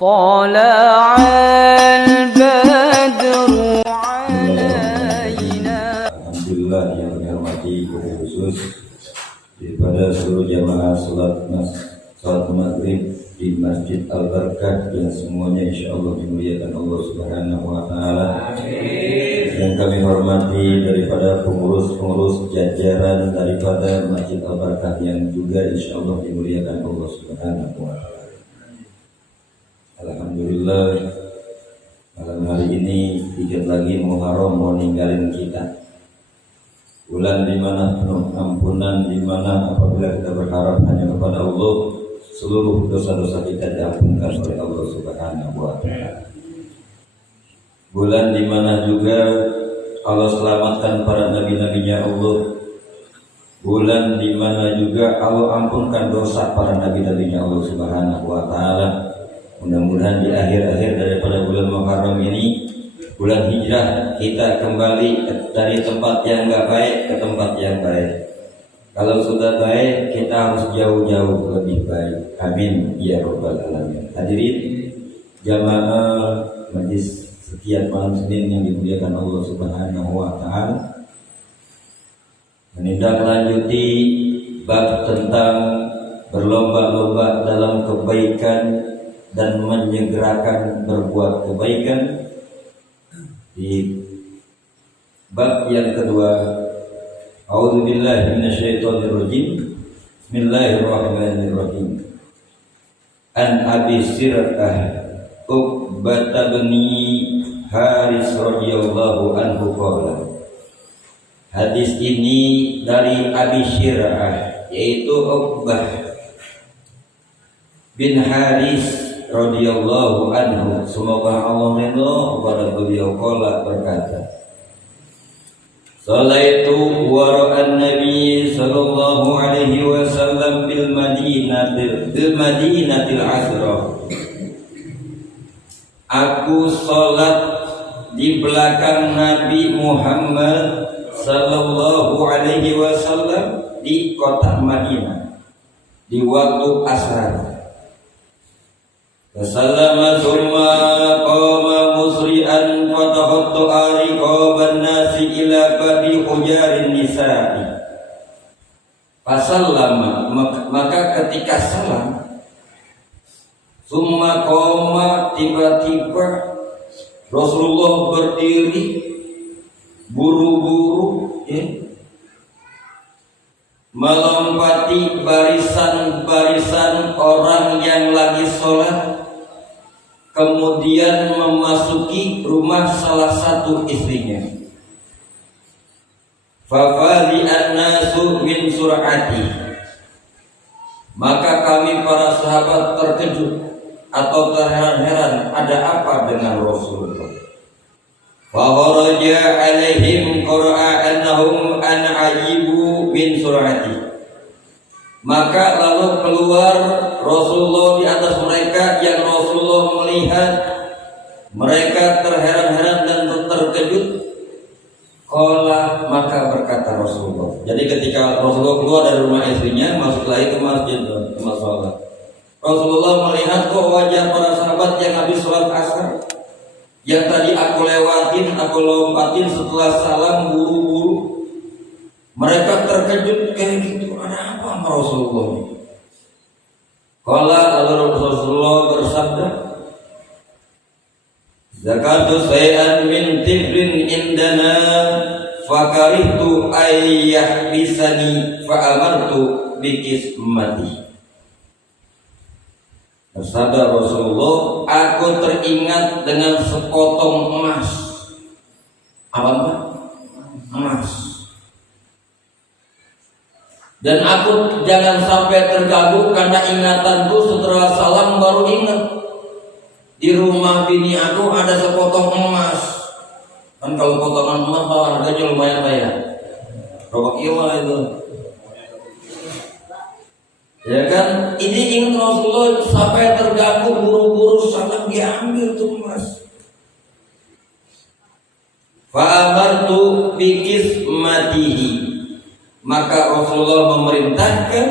طلع البدر علينا. Alhamdulillah yang dihormati guru khusus daripada seluruh jamaah salat maghrib di Masjid Al-Barkah yang semuanya insyaallah dimuliakan Allah Subhanahu wa taala. Yang kami hormati daripada pengurus-pengurus jajaran daripada Masjid Al-Barkah yang juga insyaallah dimuliakan Allah Subhanahu wa taala. Alhamdulillah malam hari ini dikit lagi Muharram mau ninggalin kita. Bulan di mana penuh ampunan, di mana apabila kita berharap hanya kepada Allah, seluruh dosa-dosa kita diampunkan oleh Allah Subhanahu wa taala. Bulan di mana juga Allah selamatkan para nabi-nabinya Allah. Bulan di mana juga Allah ampunkan dosa para nabi-nabinya Allah Subhanahu wa taala. Mudah-mudahan di akhir-akhir daripada bulan Muharram ini, bulan hijrah, kita kembali dari tempat yang enggak baik ke tempat yang baik. Kalau sudah baik, kita harus jauh-jauh lebih baik. Amin ya rabbal alamin. Hadirin jamaah majlis setiap malam Senin yang dimuliakan Allah Subhanahu wa taala, menindaklanjuti bab tentang berlomba-lomba dalam kebaikan dan menyegerakan berbuat kebaikan. Di bab yang kedua, a'udzubillahi minasyaitonirrajim. Bismillahirrahmanirrahim. An Abi Sirah Uqbah bin Haris radhiyallahu anhu qala. Hadis ini dari Abi Sirah, yaitu Uqbah bin Haris radhiyallahu anhu, semoga Allah ridho kepada beliau, qala berkata, salaitu wara'an nabi sallallahu alaihi wasallam bil madinatil asrah. Aku salat di belakang Nabi Muhammad sallallahu alaihi wasallam di kota Madinah di waktu asar. Fasallama thumma qama musri'an fatahattu ariqaban nasi ila babi hujarin nisa'i. Fasallama, maka ketika salam, thumma qama, tiba-tiba Rasulullah berdiri buru-buru, melompati barisan-barisan orang yang lagi sholat, kemudian memasuki rumah salah satu istrinya. Fafadhi'an nasu min sur'ati, maka kami para sahabat terkejut atau terheran-heran, ada apa dengan Rasulullah. Fakharaja alaihim qura'annahum an ajibu min sur'ati, maka lalu keluar Rasulullah di atas mereka, yang Rasulullah melihat mereka terheran-heran dan terkejut. Qala, maka berkata Rasulullah. Jadi ketika Rasulullah keluar dari rumah istrinya, masuk lagi ke masjid, ke sholat, Rasulullah melihat kok wajah para sahabat yang habis sholat asar, yang tadi aku lewatin, aku lompatin setelah salam buru-buru, mereka terkejut kayak gitu. Ada apa sama Rasulullah ini? Qala, lalu Rasulullah bersabda, zakatu say'an min tibrin indana fakarihtu ayyah bisani fa'amartu bikismati. Bersabda Rasulullah, aku teringat dengan sepotong emas. Apa? Emas. Dan aku jangan sampai terganggu karena ingatanku setelah salam baru ingat, di rumah bini aku ada sepotong emas. Kan kalau potongan emas harganya lumayan lah ya, berapa kilo itu, ya kan? Ini ingat Rasulullah sampai terganggu, buru-buru salam diambil tuh emas. Fa'amartu bikismatihi, maka Rasulullah memerintahkan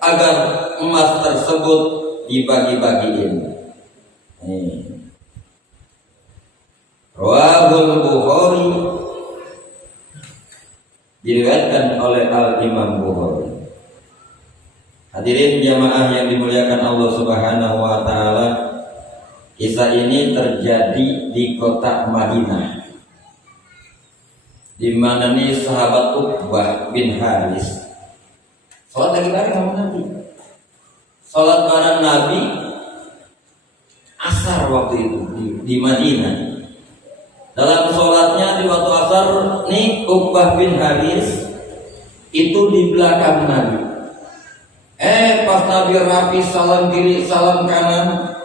agar emas tersebut dibagi-bagiin. diriwayatkan oleh Al-Imam Bukhari. Hadirin jamaah yang dimuliakan Allah Subhanahu wa taala, kisah ini terjadi di kota Madinah, di mana nih sahabat Uqbah bin Haris salat lagi bareng sama Nabi. Salat bareng Nabi asar waktu itu di Madinah. Dalam salatnya di waktu asar nih Uqbah bin Haris itu di belakang Nabi. Pas Nabi rapi salam kiri salam kanan,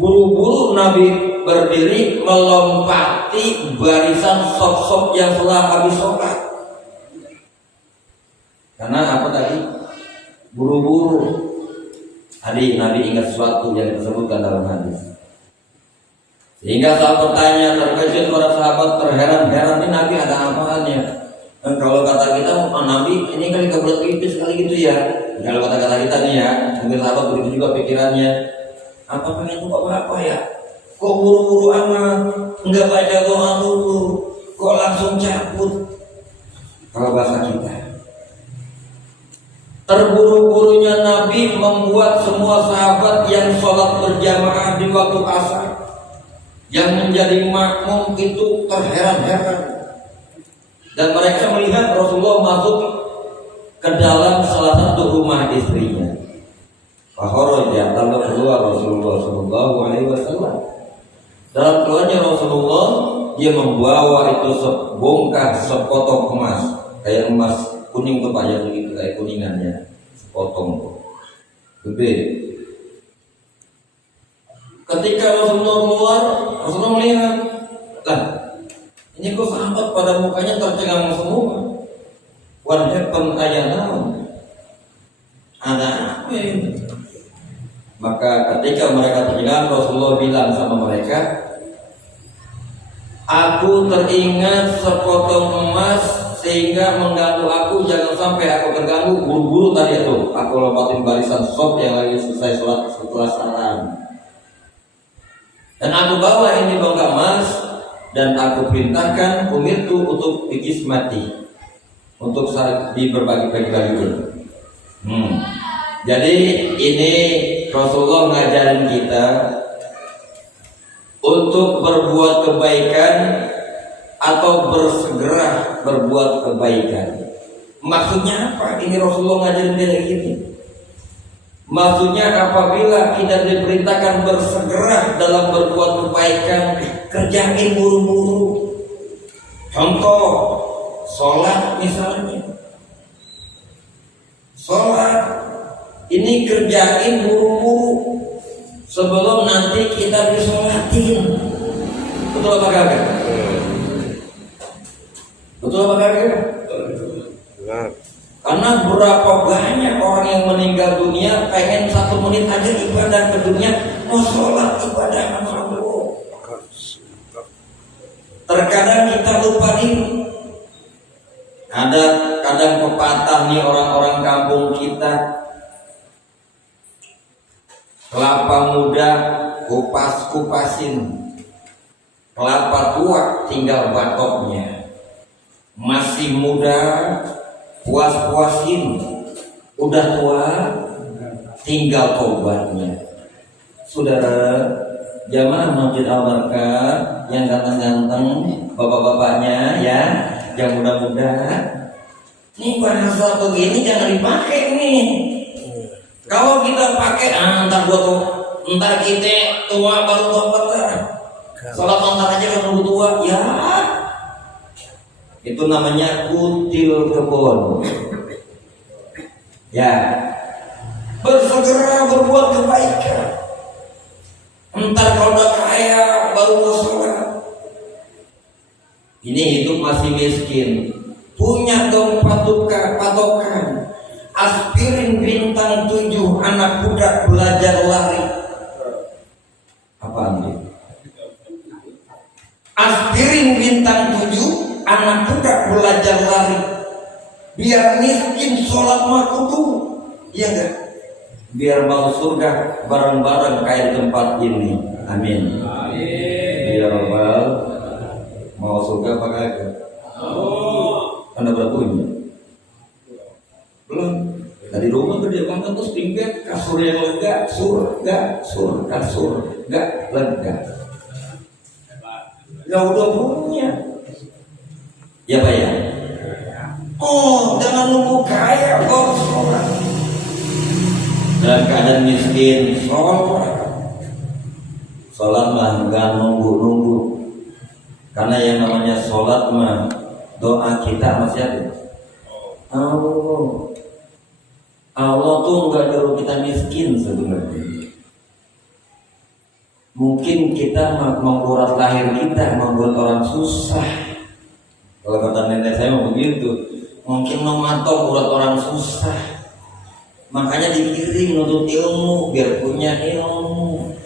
buru-buru Nabi berdiri melompati barisan sop-sop yang telah habis sholat. Karena apa tadi? Buru-buru. Tadi Nabi ingat sesuatu yang disebutkan dalam hadis. Sehingga saat bertanya terkejut para sahabat terheran-heran, ini Nabi ada apanya? Dan kalau kata kita, Nabi ini kali kebelet pipis kali gitu ya. Kalau kata-kata kita nih ya, mungkin sahabat begitu juga pikirannya. Apa pengen buka apa ya? Kok buru-buru amat? Enggak baca doa dulu. Kok langsung cabut? Kalau bahasa kita, terburu-burunya Nabi membuat semua sahabat yang sholat berjamaah di waktu asar, yang menjadi makmum itu terheran-heran. Dan mereka melihat Rasulullah masuk ke dalam salah satu rumah istrinya. Fakharaja, lalu keluar Rasulullah sallallahu alaihi wasallam. Dalam keluarnya Rasulullah, dia membawa itu sebongkah sepotong emas, kayak emas kuning tuh Pak, yang begitu kayak kuningannya, sepotong tuh, gede. Ketika Rasulullah keluar, Rasulullah melihat, lah, ini kok sahabat pada mukanya tercengang semua. What happened ayanaum? Ada apa ini? Maka ketika mereka tercengang, Rasulullah bilang sama mereka, aku teringat sepotong emas sehingga mengganggu aku, jangan sampai aku terganggu. Buru-buru tadi itu aku lompatin barisan sop yang lagi selesai sholat setelah salam. Dan aku bawa ini bongkar emas dan aku perintahkan umirtu untuk dikismati, untuk di berbagi-bagi. Jadi ini Rasulullah ngajarin kita untuk berbuat kebaikan atau bersegera berbuat kebaikan. Maksudnya apa? Ini Rasulullah ngajarin kayak gini. Maksudnya apabila kita diperintahkan bersegera dalam berbuat kebaikan, kerjain buru-buru. Contoh, sholat misalnya. Sholat ini kerjain buru-buru sebelum nanti kita disolatin. Betul apa kagak? Betul apa kagak? Karena berapa banyak orang yang meninggal dunia pengen 1 menit aja ibadah ke dunia, mau sholat ibadah sama Allah. Terkadang kita lupa diri. Ada kadang pepatah nih orang-orang kampung kita, kelapa muda kupas-kupasin, kelapa tua tinggal batoknya. Masih muda puas-puasin, udah tua tinggal tobatnya. Saudara jamaah Masjid Al-Barkah yang ganteng-ganteng, bapak-bapaknya ya, yang muda-muda, nih bahasa begini jangan dipakai nih. Kalau kita pakai, ntar kita tua baru tobat. Salat ntar aja kalau tua, ya. Itu namanya kutil kebon. Ya, bersegera berbuat kebaikan. Entar kalau udah kaya baru mau sholat. Ini hidup masih miskin, punya dong patokan. Aspirin bintang 7, anak budak belajar lari. Apaan itu? Aspirin bintang 7, anak budak belajar lari. Biar miskin sholat mah kudu, iya enggak? Biar mau surga bareng-bareng kayak tempat ini. Amin. Biar mau surga apa kagak? Anda berpunya. terus tinggal kasur yang lega, kasur lega. Nggak udah punya. Ya Pak ya. Oh, jangan nunggu kaya baru sholat. Dalam keadaan miskin, sholat mah nggak nunggu. Karena yang namanya sholat mah doa kita masih ada. Allah tuh nggak nyuruh kita miskin sebenarnya. Mungkin kita membuat lahir kita membuat orang susah. Kalau kata nenek saya mau begitu. Mungkin memantau buat orang susah. Makanya dikirim menuntut ilmu biar punya ilmu.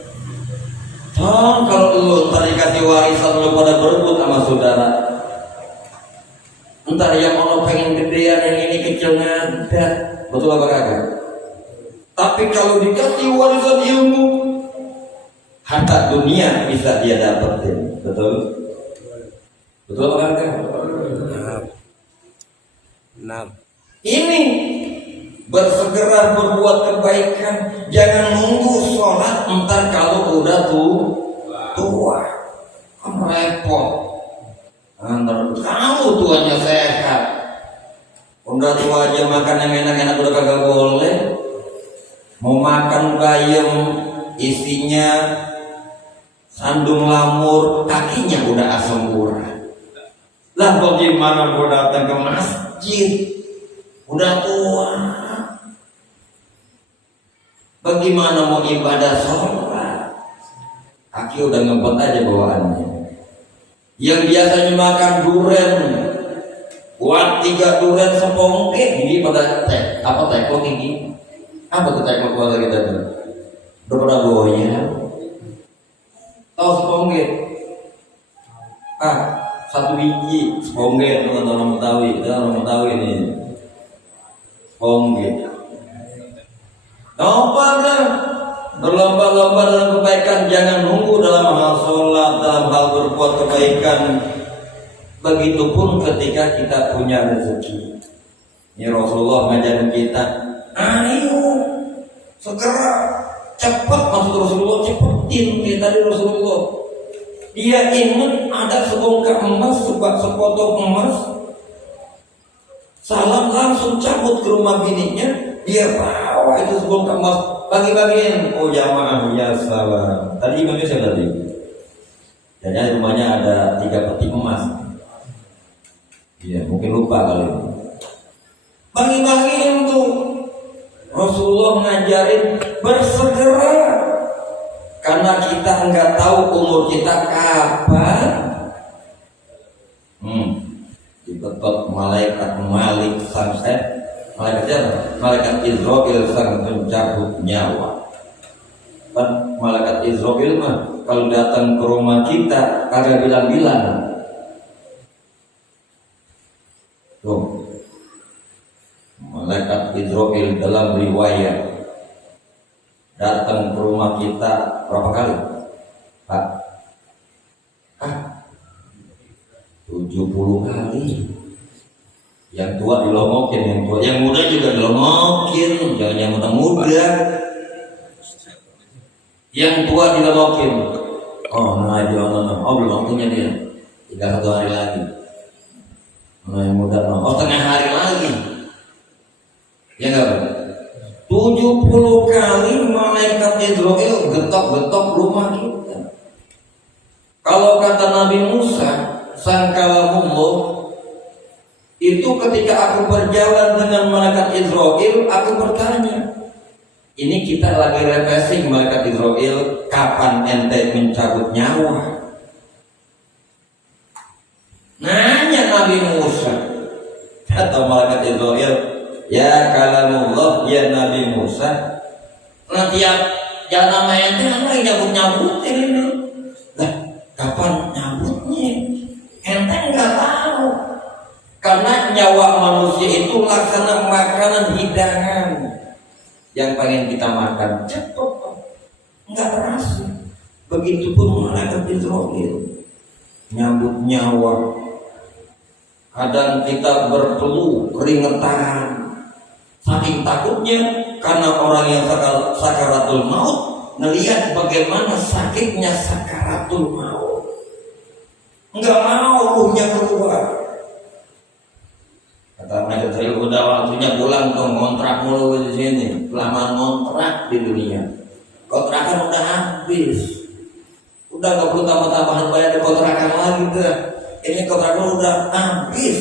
Kalau lu ntar dikasih warisan lu pada berebut sama saudara. Entar yang orang pengen gedean yang ini kecil ngada. Betul apa kagak? Tapi kalau dikasih warisan ilmu, harta dunia bisa dia dapetin. Betul? Betul apa kagak? Benar. Ini bersegera berbuat kebaikan. Jangan nunggu sholat entar kalau udah tua. Kamu repot. Kamu tuanya sehat. Udah tua aja makan yang enak-enak udah kagak boleh. Mau makan bayam isinya sandung lamur, kakinya udah asam urat. Lah bagaimana mau datang ke masjid? Udah tua. Bagaimana mau ibadah sholat? Kaki udah ngebot aja bawaannya. Yang biasanya makan durian, buat 3 durian sepongke, ini pada teko tinggi. Apa tuh teko keluarga kita tuh? Udah pada goyang. Tahu sepongke? 1 biji sepongke, teman-teman Betawi ini. Sepongke. Berlomba-lomba dalam kebaikan, jangan nunggu dalam hal sholat, dalam hal berbuat kebaikan. Begitupun ketika kita punya rezeki. Ini Rasulullah mengajarkan kita, ayo segera, cepat. Maksud Rasulullah cepetin. Kita dari Rasulullah, dia ingin ada sebongkah emas, sepotong emas, salam langsung cabut ke rumah bininya, dia bawa itu sebongkah emas, bagi-bagiin. Oh jamaah ya salam. Tadi imamnya saya tadi. Dan rumahnya ada 3 peti emas. Iya, mungkin lupa kali ini. Bagi-bagiin tuh. Rasulullah ngajarin bersegera. Karena kita nggak tahu umur kita kapan. Diketok malaikat Malik malaikat Israel sang pencabut nyawa. Kan malaikat Israel mah kalau datang ke rumah kita kagak bilang-bilang. Tuh. Malaikat Israel dalam riwayat datang ke rumah kita berapa kali? Pak? 70 kali. Yang tua dilongokin, yang muda juga dilongokin. Jangan yang muda. Yang tua dilongokin. Belum waktunya dia. 3 hari lagi. Yang muda setengah hari lagi. Ya enggak, Pak? 70 kali malaikat Israel getok-getok rumah kita. Kalau kata Nabi Musa, sang kalamullah, itu ketika aku berjalan dengan malaikat Israel, aku bertanya, ini kita lagi refreshing malaikat Israel, kapan ente mencabut nyawa? Nanya Nabi Musa. Kata malaikat Israel, ya kalamullah, ya Nabi Musa, nanti ya nama ente apa yang nyabut-nyabutin ini? Lah, kapan nyabutnya? Ente nggak tahu. Karena nyawa manusia itu laksana makanan hidangan yang pengen kita makan cepat, nggak terasa. Begitupun malaikat Israel nyambut nyawa. Kadang kita berpeluh keringetan, saking takutnya karena orang yang sakaratul maut ngelihat bagaimana sakitnya sakaratul maut, nggak mau ruhnya keluar. Kata mereka, saya udah waktunya pulang tuh, ngontrak mulu di sini, lama ngontrak di dunia, kontrakan udah habis, udah nggak perlu tambah-tambahan bayar di kontrakan lagi tuh. Ini kontrakan udah habis,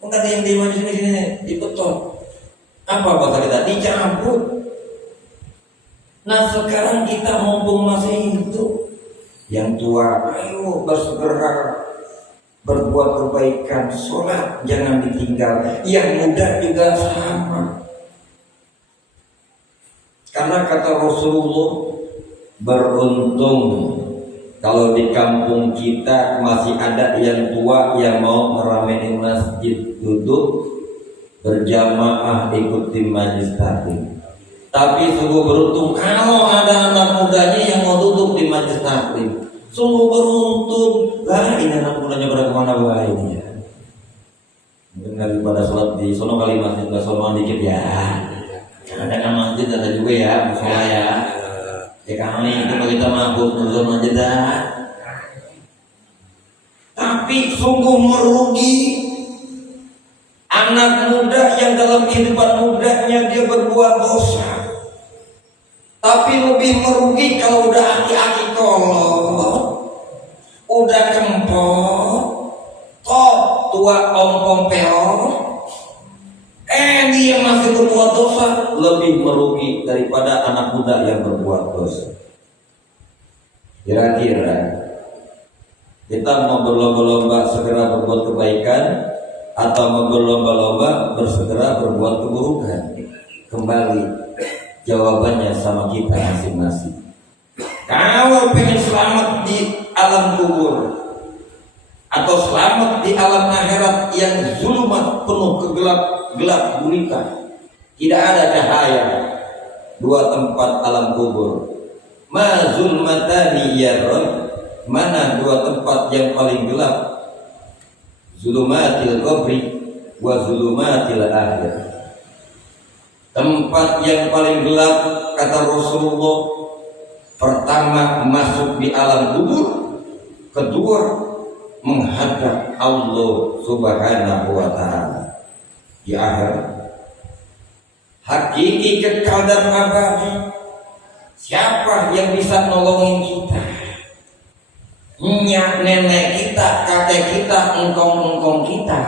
nggak ada yang di sini dibeton. Apa bahasa kita dicabut. Nah sekarang kita mumpung masih hidup, yang tua ayo bersegera berbuat kebaikan, sholat jangan ditinggal. Yang muda juga sama. Karena kata Rasulullah, beruntung kalau di kampung kita masih ada yang tua yang mau meramein masjid, duduk berjamaah ikuti majlis taklim. Tapi sungguh beruntung kalau ada anak mudanya yang mau duduk di majlis taklim. Sungguh beruntung. Lah ini anak mudanya pada kemana baik ini ya. Mungkin daripada sholat di sono kali masjid nggak sono dikit ya. Ada kan masjid ada juga ya, musola ya. Ya kami itu kita mabuk nuzul masjid dah. Tapi sungguh merugi anak muda yang dalam kehidupan mudanya dia berbuat dosa. Tapi lebih merugi kalau udah aki-aki kolot, udah kempot, tua ompong peong, dia masih berbuat dosa, lebih merugi daripada anak muda yang berbuat dosa. Kira-kira kita mau berlomba-lomba segera berbuat kebaikan atau mau berlomba-lomba bersegera berbuat keburukan? Kembali jawabannya sama kita masing-masing. Kalau pengen selamat di alam kubur atau selamat di alam akhirat yang zulumat penuh gelap gulita, tidak ada cahaya, dua tempat alam kubur. Ma zulmatani ya Rabb, mana dua tempat yang paling gelap? Zulumatil qabri wa zulumatil akhir. Tempat yang paling gelap kata Rasulullah, pertama masuk di alam kubur, kedua menghadap Allah Subhanahu wa taala di akhir. Hakiki kekal dan abadi. Siapa yang bisa nolongin kita? Nyak nenek kita, kakek kita, engkong kita,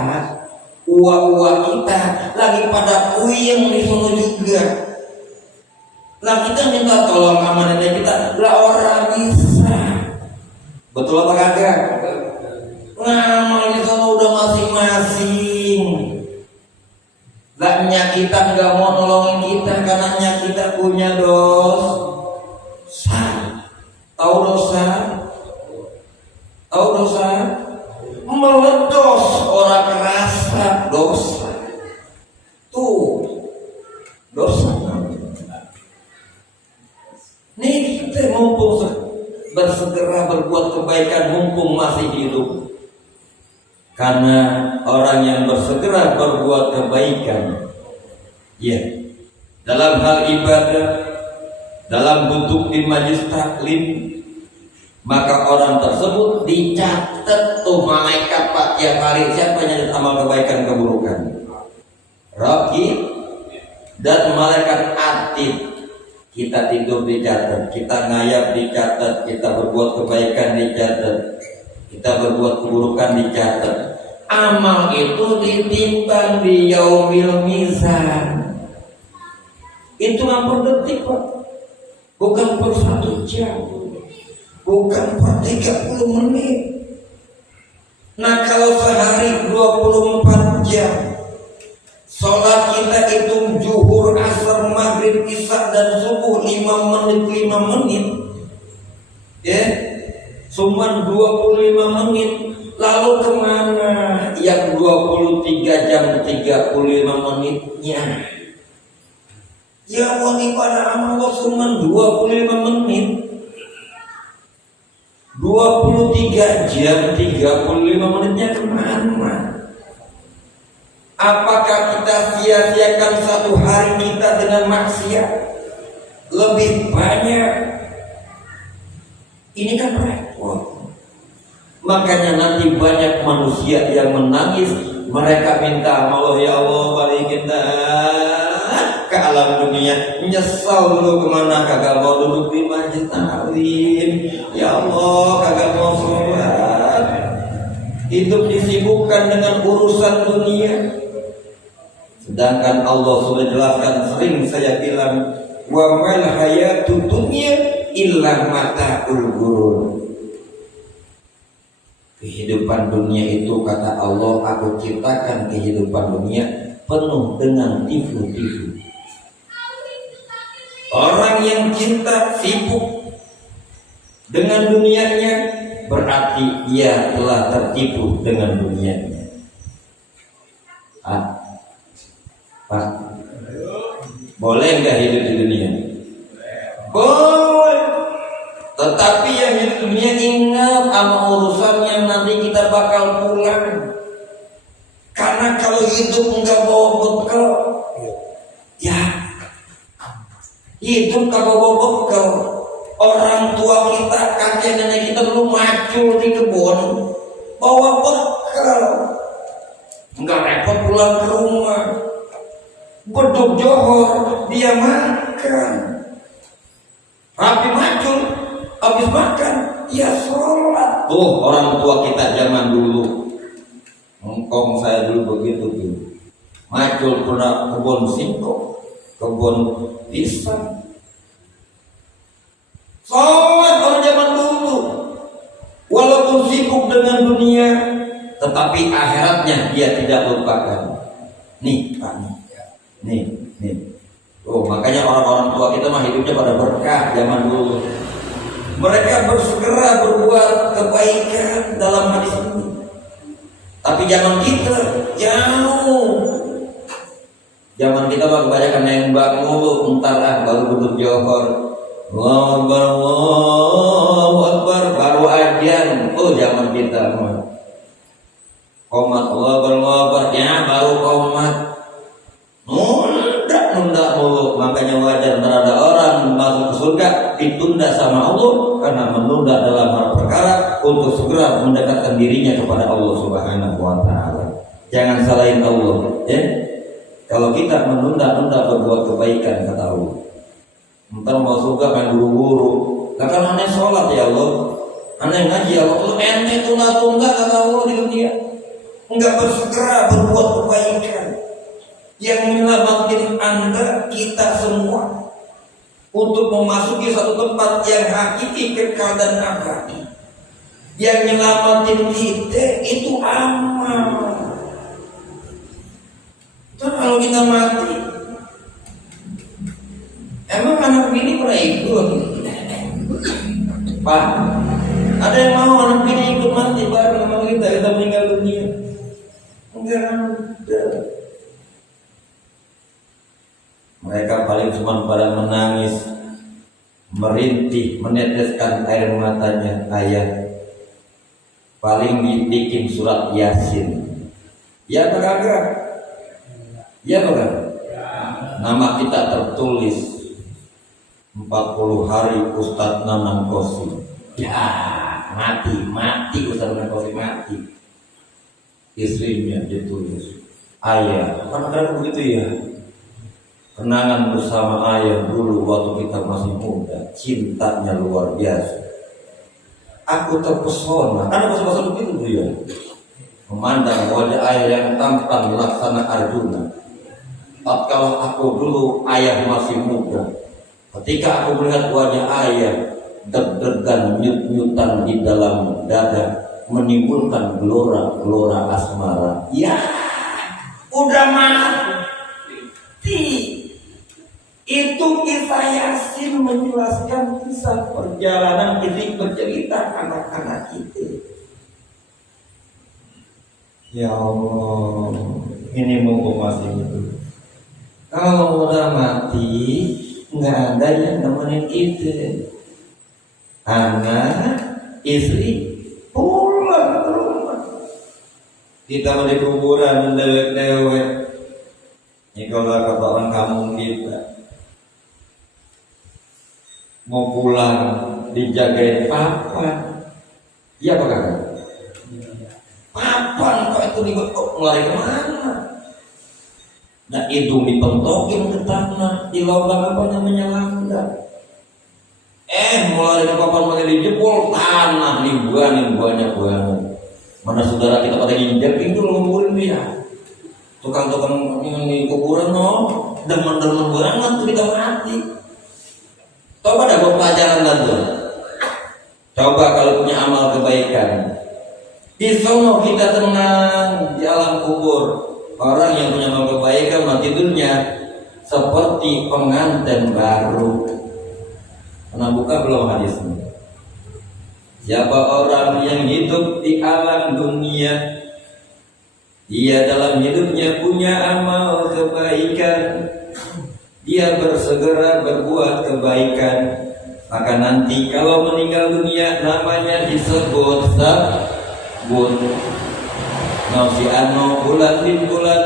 uwa kita lagi pada puyeng di sana juga. Lah kita minta tolong sama nenek kita, lah orang bisa. Betul apa kagak? Ngamal di sana udah masing-masing. Lah nyak kita nggak mau nolongin kita karena nyak kita punya dosa. Tahu dosa? Tahu dosa? Meledos orang kerasa dosa. Tuh dosa. Nih kita mumpung bersegera berbuat kebaikan mumpung masih hidup. Karena orang yang bersegera berbuat kebaikan, ya, dalam hal ibadah, dalam duduk di majlis taklim, maka orang tersebut dicatat tuh malaikat Pak tiap hari siapa yang amal kebaikan keburukan. Raqib dan malaikat atid. Kita tidur dicatat, kita ngayap dicatat, kita berbuat kebaikan dicatat, kita berbuat keburukan dicatat. Amal itu ditimbang di yaumil mizan. Itu per detik Pak, bukan per 1 jam, bukan per 30 menit. Nah kalau sehari 24 jam, sholat kita hitung zuhur, asar, maghrib, isya dan subuh 5 menit, ya, cuma 25 menit. Lalu kemana yang 23 jam 35 menitnya? Ya wali pada amal cuma 25 menit. 23 jam 35 menitnya kemana? Apakah kita sia-siakan satu hari kita dengan maksiat lebih banyak. Ini kan repot. Makanya nanti banyak manusia yang menangis. Mereka minta Allah, ya Allah balikin ke alam dunia. Menyesal dulu kemana, kagak mau duduk di masjid taklim. Ya Allah kagak mau sholat. Hidup disibukkan dengan urusan dunia. Sedangkan Allah sudah jelaskan, sering saya bilang, wa mal hayatud dunya illa mata'ul ghurur. Kehidupan dunia itu, kata Allah, aku ciptakan kehidupan dunia penuh dengan tipu-tipu. Orang yang cinta sibuk dengan dunianya, berarti ia telah tertipu dengan dunianya. Pak, boleh nggak hidup di dunia? Boleh. Tetapi yang hidup di dunia, ingat sama urusannya, nanti kita bakal pulang. Karena kalau hidup nggak bawa bekal, ya hidup kagak bawa bekal. Orang tua kita, kakek nenek kita dulu macul di kebun, bawa bekal. Nggak repot pulang ke rumah. Beduk johor, dia makan. Rapi macul, habis makan, ya sholat. Tuh orang tua kita zaman dulu. Engkong saya dulu begitu tuh. Macul pernah kebun singkong, kebun pisang. Sholat orang zaman dulu. Walaupun sibuk dengan dunia, tetapi akhiratnya dia tidak lupakan. Nih Pak, nih. Oh, makanya orang-orang tua kita mah hidupnya pada berkah zaman dulu. Mereka bersegera berbuat kebaikan dalam hadis ini. Tapi zaman kita jauh. Zaman kita mah kebanyakan nembak mulu, entar baru duduk johor. Allahu Akbar, baru ajan. Oh, zaman kita mah. Qomat Allahu Akbar, ya baru qomat. Nunda mulu. Makanya wajar ada orang masuk ke surga ditunda sama Allah karena menunda dalam hal perkara untuk segera mendekatkan dirinya kepada Allah Subhanahu wa taala. Jangan salahin Allah, ya. Kalau kita menunda-nunda berbuat kebaikan, kata Allah, entar mau surga kan buru-buru. Lah kan aneh sholat ya Allah, aneh ngaji ya Allah, ente tunda-tunda kata Allah di dunia, enggak bersegera berbuat kebaikan yang menyelamatkan Anda, kita semua, untuk memasuki satu tempat yang hakiki, kekal dan abadi. Yang menyelamatkan kita itu amal. Terus kalau kita mati, emang anak bini pernah ikut? Pak, ada yang mau anak bini ikut mati bareng sama kita meninggal dunia? Enggak ada. Mereka paling cuma pada menangis, merintih, meneteskan air matanya. Ayah paling dibikin surat Yasin. Ya kagak? Ya kagak? Nama kita tertulis 40 hari Ustadz Nanang Kosim. Ya mati Ustadz Nanang Kosim mati. Istrinya ditulis, ayah, kadang-kadang begitu ya. Kenangan bersama ayah dulu waktu kita masih muda, cintanya luar biasa. Aku terpesona, karena masa-masa begitu tuh ya. Memandang wajah ayah yang tampan laksana Arjuna. Tatkala aku dulu ayah masih muda, ketika aku melihat wajah ayah, deg-degan nyut-nyutan di dalam dada, menimbulkan gelora-gelora asmara. Ya, udah mati. Itu kisah Yasin menjelaskan kisah perjalanan ini, bercerita anak-anak kita. Ya Allah, ini mumpung masih hidup. Kalau udah mati, nggak ada yang nemenin kita. Anak, istri, pulang ke rumah. Kita mau di kuburan dewek-dewek. Ya kalau kata orang kampung kita mau pulang dijagain papan, iya apa kakak? Papan kok itu dibetok lari kemana? Nah hidung dipentokin ke tanah, di lubang apa namanya langgar. Mulai ke papan mulai dijebol tanah nih banyak banget. Mana saudara kita pada injak itu nguburin dia. Tukang-tukang ini kuburan demen-demen banget tuh kita mati. Coba dah buat pelajaran nanti. Coba kalau punya amal kebaikan, di sono kita tenang di alam kubur. Orang yang punya amal kebaikan mati tidurnya seperti pengantin baru. Pernah buka belum hadisnya? Siapa orang yang hidup di alam dunia, dia dalam hidupnya punya amal kebaikan, dia bersegera berbuat kebaikan, maka nanti kalau meninggal dunia namanya disebut sabun. Si ano bulan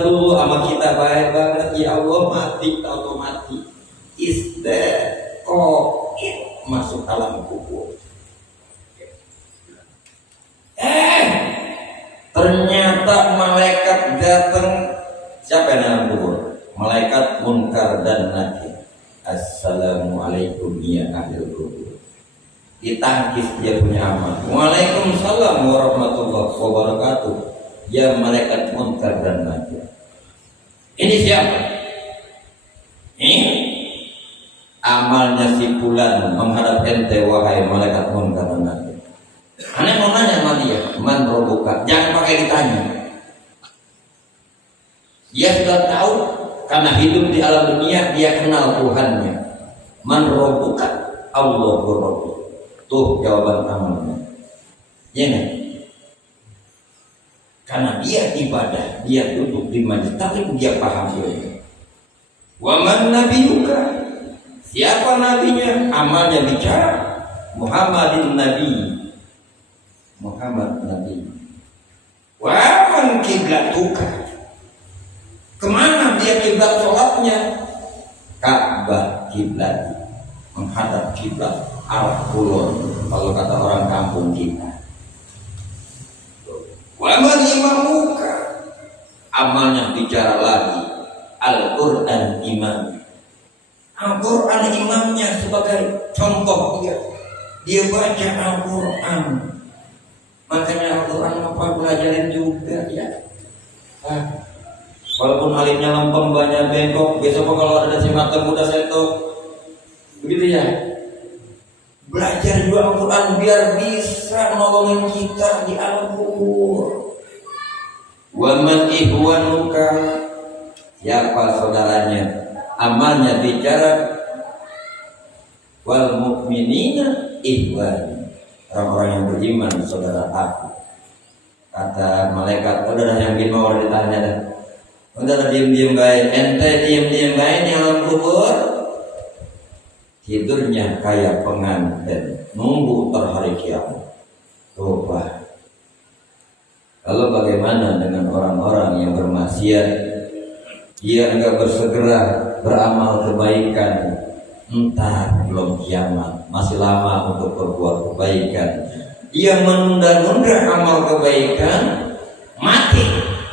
dulu sama kita baik banget, ya Allah mati atau mati masuk alam kubur. Ternyata malaikat datang. Siapa yang dalam kubur? Malaikat Munkar dan Nakir. Assalamualaikum ya ahli kubur. Ditangkis dia punya amal. Waalaikumsalam warahmatullahi wabarakatuh. Ya malaikat Munkar dan Nakir. Ini siapa? Ini amalnya si fulan menghadap ente wahai malaikat Munkar dan Nakir. Aneh mau nanya sama dia, man robuka, jangan pakai ditanya. Dia sudah tahu karena hidup di alam dunia dia kenal Tuhannya. Man robuka, Allahu Rabbi. Tuh jawaban amalnya. Ya kan? Karena dia ibadah, dia duduk di majlis, tapi dia paham dia. Wa man nabiyuka? Siapa nabinya? Amalnya bicara Muhammadin Nabi. Muhammad Nabi. Wa man kiblatuka? Kemana dia kiblat sholatnya? Ka'bah kiblat, menghadap kiblat Al-Qulun, kalau kata orang kampung kita. Wa man imamuka? Amalnya bicara lagi Al-Qur'an imam. Al-Qur'an imamnya sebagai contoh dia baca Al-Qur'an. Makanya Al-Quran apa belajarin juga ya. Walaupun alifnya lempem banyak bengkok, besok kalau ada si mateng udah setok, begitu ya. Belajar juga Al-Quran biar bisa nolongin kita di alam kubur. Wa man ihwanuka? Siapa saudaranya? Amalnya bicara wal mu'minina ihwan. Orang-orang yang beriman saudara aku. Kata malaikat, udah yang bin mau ditanya dah. Udah diam-diam baik, ente diam-diam baik di alam kubur. Tidurnya kayak pengantin nunggu hari kiamat. Coba. Lalu bagaimana dengan orang-orang yang bermaksiat? Dia enggak bersegera beramal kebaikan. Entar belum kiamat, masih lama untuk berbuat kebaikan. Dia menunda-nunda amal kebaikan, mati,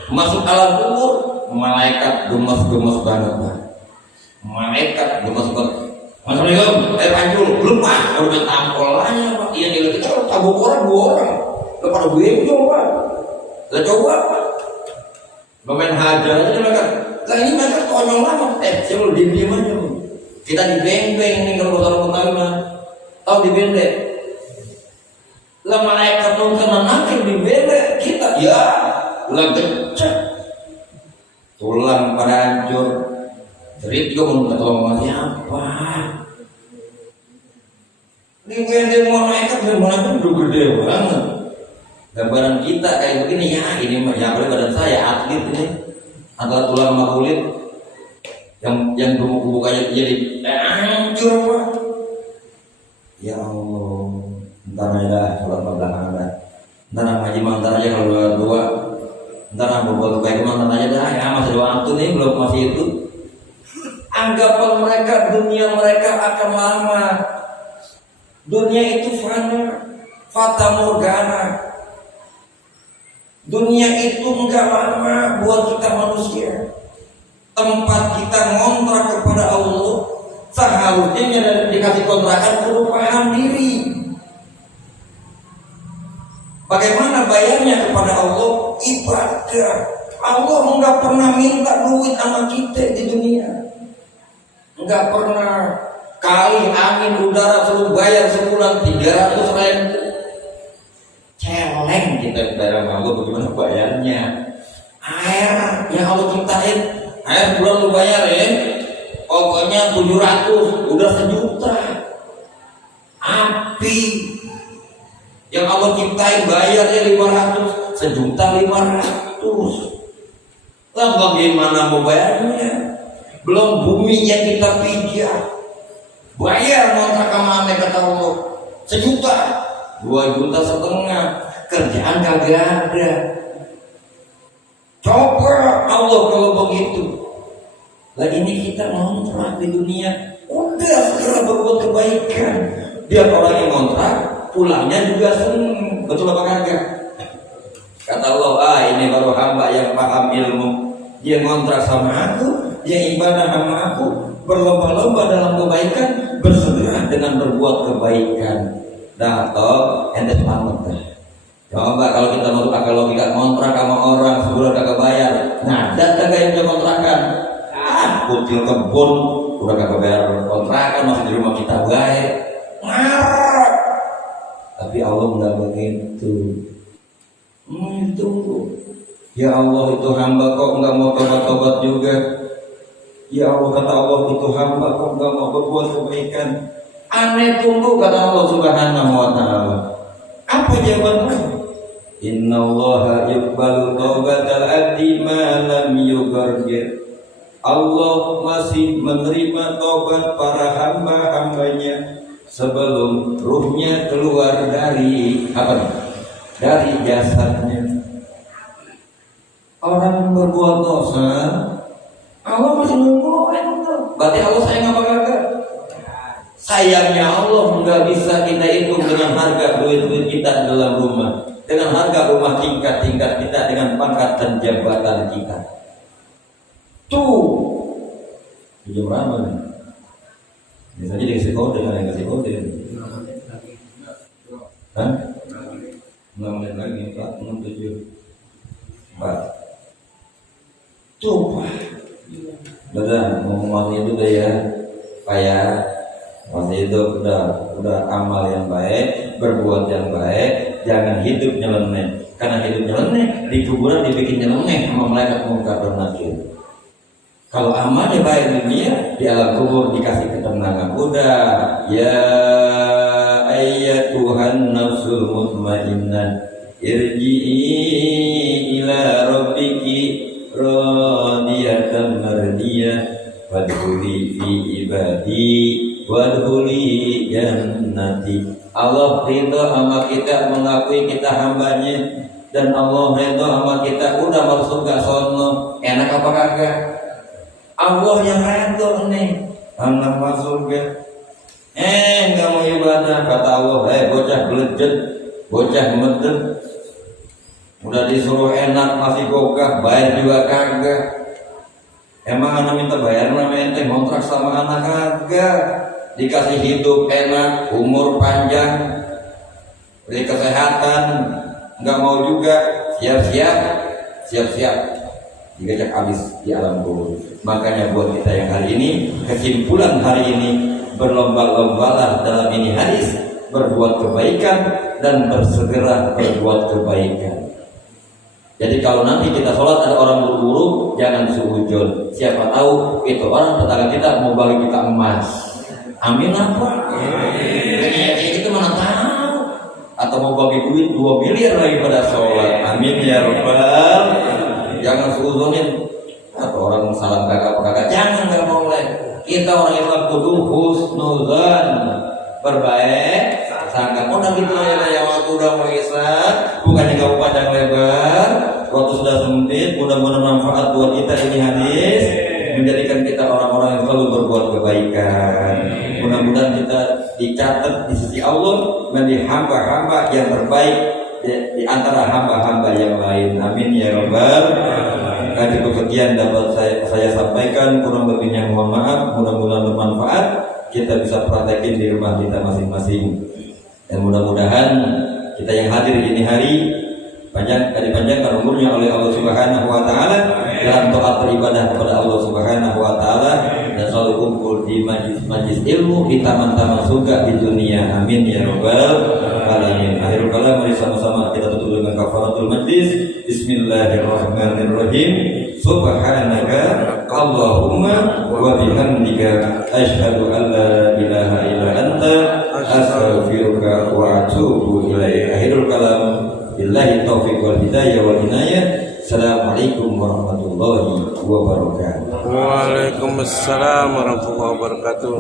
masuk alam kubur. Malaikat gemes-gemes banget, Pak. Malaikat gemes banget. Assalamualaikum, panjul, lupa, udah tampol aja, Pak. Iya dia kita tabuk orang 2 orang, lepas gue coba, lah coba, Pak. Main hajar aja mereka. Lah ini mereka konyol lama. Saya mau diem aja. Kita di beng-beng nih kalau orang Betawi mah. Tahu di beng-beng? Lah malaikat Munkar dan Nakir di beng-beng kita ya lah gecek. Tulang pada hancur. Jerit juga mau minta tolong sama siapa? Ini beng-beng malaikat udah gede banget. Gambaran kita kayak begini ya, ini mah ya badan saya atlet ini. Antara tulang sama kulit yang bukanya jadi hancur, Pak. Ya Allah, ntar aja sholat belakang ada. Ntar ngaji mantar aja kalau dua. Ntar berbuat baik mantar aja dah. Ya masih ada waktu nih, belum masih itu. Anggapan mereka dunia mereka akan lama. Dunia itu fana, fata morgana. Dunia itu enggak lama buat kita manusia. Tempat kita ngontrak kepada Allah, seharusnya dikasih kontrakan kudu paham diri. Bagaimana bayarnya kepada Allah? Ibadah. Allah enggak pernah minta duit sama kita di dunia. Enggak pernah. Kali angin udara suruh bayar sebulan 300.000. Celeng kita bayar sama Allah, bagaimana bayarnya? Air yang Allah ciptain, air bulan lu bayar ya. Pokoknya 700, udah 1.000.000. Api yang Allah ciptain bayarnya 500, 1.500.000. Lah bagaimana mau bayarnya? Belum bumi yang kita pijak. Bayar kontrak sama ane kata Allah 1.000.000, 2,5 juta. Kerjaan kagak ada. Coba Allah kalau begitu. Lah ini kita ngontrak di dunia, udah segera berbuat kebaikan. Biar orang yang ngontrak pulangnya juga seneng. Betul apa kagak? Kata Allah, ini baru hamba yang paham ilmu. Dia ngontrak sama aku, dia ibadah sama aku, berlomba-lomba dalam kebaikan, bersegera dengan berbuat kebaikan. Dah toh, ente selamat dah. Coba kalau kita mau pakai logika kontrak sama orang sebulan kagak bayar, nah dan kagak yang bisa kontrakan. Kucil kebun udah kagak bayar kontrakan, masih di rumah kita baik. Ngarep. Tapi Allah enggak begitu. Tunggu. Ya Allah, itu hamba kok enggak mau tobat-tobat juga. Ya Allah, kata Allah, itu hamba kok enggak mau berbuat kebaikan. Aneh tunggu, kata Allah Subhanahu wa ta'ala. Apa jawabannya? Innallaha yuqbalu taubatal abdi ma lam yugargir. Allah masih menerima taubat para hamba-hambanya sebelum ruhnya keluar dari apa? Dari jasadnya. Orang berbuat dosa, Allah masih nungguin tuh. Berarti Allah sayang apa kagak? Sayangnya Allah nggak bisa kita hitung dengan harga duit-duit kita dalam rumah, dengan harga rumah tingkat-tingkat kita, dengan pangkat dan jabatan kita. Tuh, jam berapa nih? Misalnya dikasih kode, kan yang kasih kode. Hah? 6 menit lagi, 4, 6, 7, 4. Tuh, udah ngomong waktu itu deh ya, kayak waktu itu udah amal yang baik, berbuat yang baik, jangan hidup nyeleneh. Karena hidup nyeleneh di kuburan dibikin nyeleneh sama malaikat munkar dan nakir. Kalau amalnya baik di dunia, di alam kubur dikasih ketenangan. Udah, ya ayyatuhan nafsul mutmainnah, irji'i ila rabbiki radiyatan mardiyah, wadkhuli fi ibadi wadkhuli jannati. Allah ridha sama kita, mengakui kita hambanya, dan Allah ridha sama kita, udah masuk surga sono. Enak apa kagak? Allah yang ridha nih, anak masuk surga. Enggak mau ibadah, kata Allah, bocah belejet, bocah medet. Udah disuruh enak masih gogah, bayar juga kagak. Emang anak minta bayar namanya ente kontrak sama anak kagak. Dikasih hidup enak, umur panjang, beri kesehatan, nggak mau juga, siap-siap digajak habis di alam kubur. Makanya buat kita yang hari ini, kesimpulan hari ini, berlomba-lombalah dalam ini hadis, berbuat kebaikan dan bersegera berbuat kebaikan. Jadi kalau nanti kita sholat ada orang buru-buru, jangan suudzon. Siapa tahu itu orang tetangga kita mau bagi kita emas. Amin apa? Kayak gitu mana tahu? Atau mau bagi duit 2 miliar lagi pada sholat. Amin ya rabbal. Jangan suudzonin. Atau orang salam kakak-kakak, jangan, nggak boleh. Kita orang Islam kudu husnuzan, berbaik sangka. Udah gitu ya waktu udah mau Islam, bukannya kau panjang lebar, waktu sudah sempit. Mudah-mudahan manfaat buat kita ini hadis. menjadikan kita orang-orang yang selalu berbuat kebaikan. Mudah-mudahan kita dicatat di sisi Allah menjadi hamba-hamba yang terbaik di antara hamba-hamba yang lain. Amin ya rabbal alamin. Cukup sekian dapat saya sampaikan, kurang lebihnya mohon maaf. Mudah-mudahan bermanfaat, kita bisa praktekin di rumah kita masing-masing. Dan mudah-mudahan kita yang hadir ini hari dipanjangkan umurnya oleh Allah Subhanahu wa taala dalam taat beribadah kepada Allah Subhanahu wa taala, dan selalu kumpul di majlis ilmu di taman-taman surga di dunia. Amin ya rabbal alamin. Akhirul kalam, mari sama-sama kita tutup dengan kafaratul majlis. Bismillahirrahmanirrahim. Subhanaka Allahumma wa bihamdika asyhadu an la ilaha illa anta astaghfiruka wa atubu ilaik. Akhirul kalam, billahi taufiq wal hidayah wal inayah. Assalamualaikum warahmatullahi wabarakatuh. Waalaikumsalam warahmatullahi wabarakatuh.